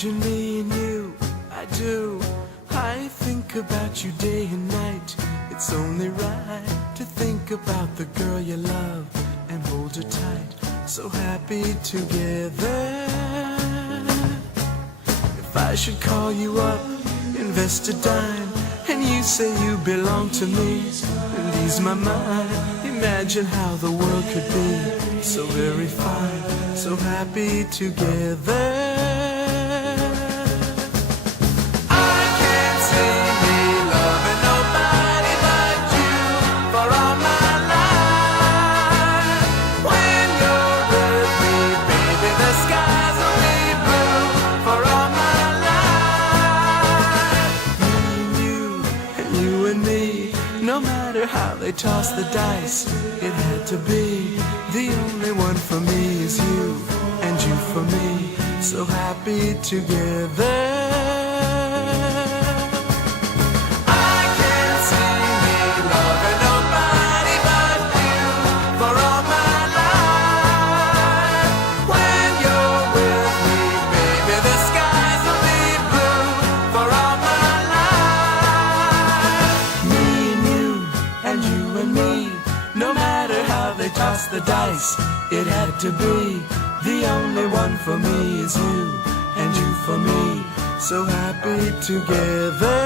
Imagine me and you, I do. I think about you day and night. It's only right to think about the girl you love and hold her tight. So happy together. If I should call you up, invest a dime, and you say you belong to me, and ease my mind. Imagine how the world could be so very fine, so happy together. No matter how they toss the dice, it had to be. The only one for me is you, and you for me, so happy together. No matter how they toss the dice, it had to be. The only one for me is you, and you for me, so happy together.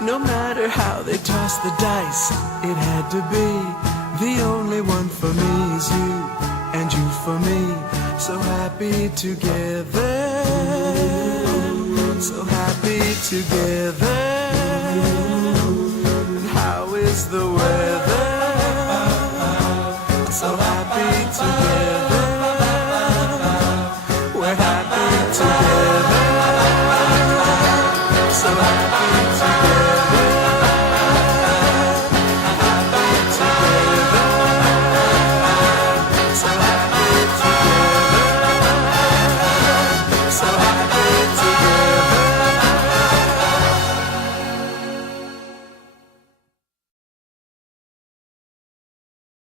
No matter how they toss the dice, it had to be. The only one for me is you, and you for me, so happy together. So happy together. And how is the weather? So